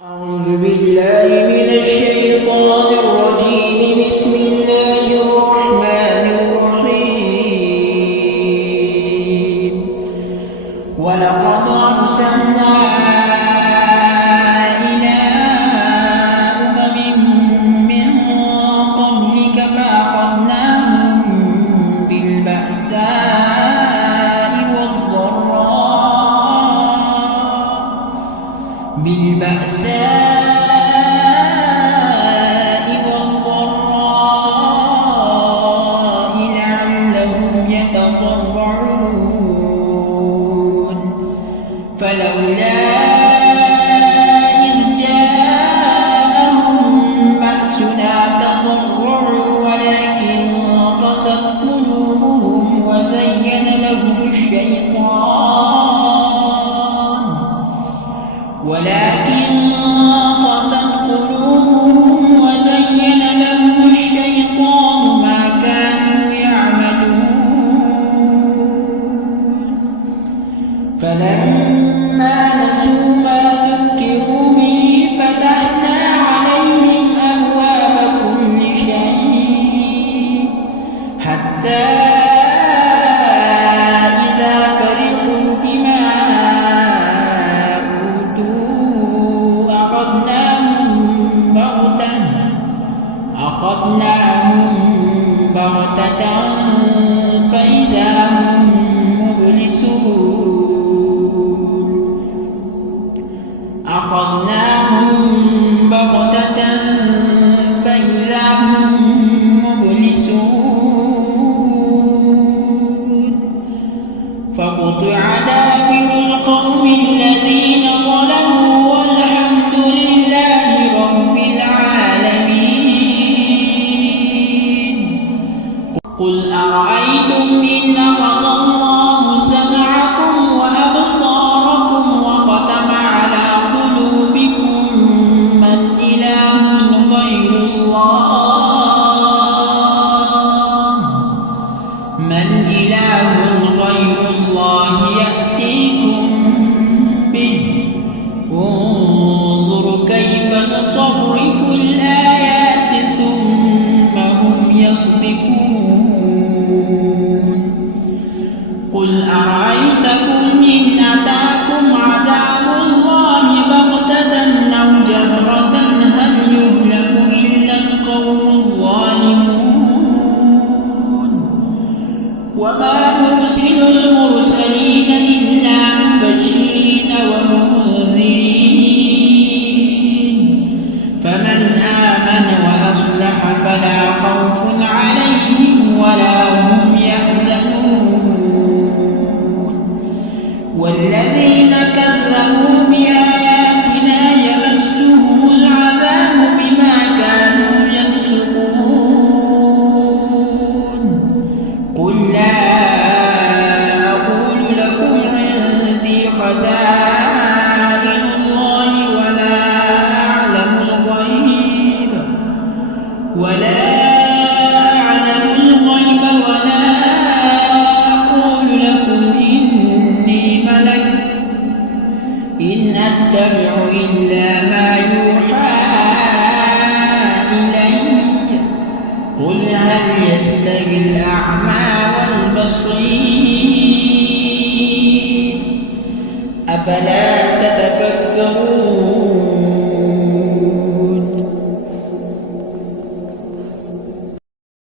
أعوذ بالله من الشيطان الرجيم. بسم الله الرحمن الرحيم. ولقد أرسلنا إلى أمم من قبلك فأخذناهم بالبأساء والضراء لعلهم يتضرعون. فلولا إذ جاءهم بأسنا تضرعوا ولكن قست قلوبهم وزين لهم الشيطان ما كانوا يعملون. فلما نسوا ما ذكروا به فتحنا عليهم أبواب كل شيء حتى إذا فرحوا بما أخذناهم بغتة فإذا هم مبلسون. فقطع دابر القوم الذين ظلموا والحمد لله رب العالمين. قل أرأيتم إن أخذ الله سمعكم وأبصاركم وختم على قلوبكم من إله غير الله يأتيكم به. انظر كيف نصرف الآيات ثم هم يصدفون. قل أرأيتكم إن أتاكم عذاب الله بغتة أو جهرة هل يهلك إلا القوم الظالمون. وما نرسل المرسلين إلا مبشرين ومنذرين فمن آمن وأصلح فلا خوف عليهم ولا هم يحزنون. والذين كذبوا بآياتنا يمسهم العذاب بما كانوا يفسقون. قل لا أقول لكم عندي خزائن الله ولا أعلم الغيب ولا أقول لكم إني ملك إن أتبع إلا ما يوحى إلي. قل هل يستوي الأعمى والبصير أفلا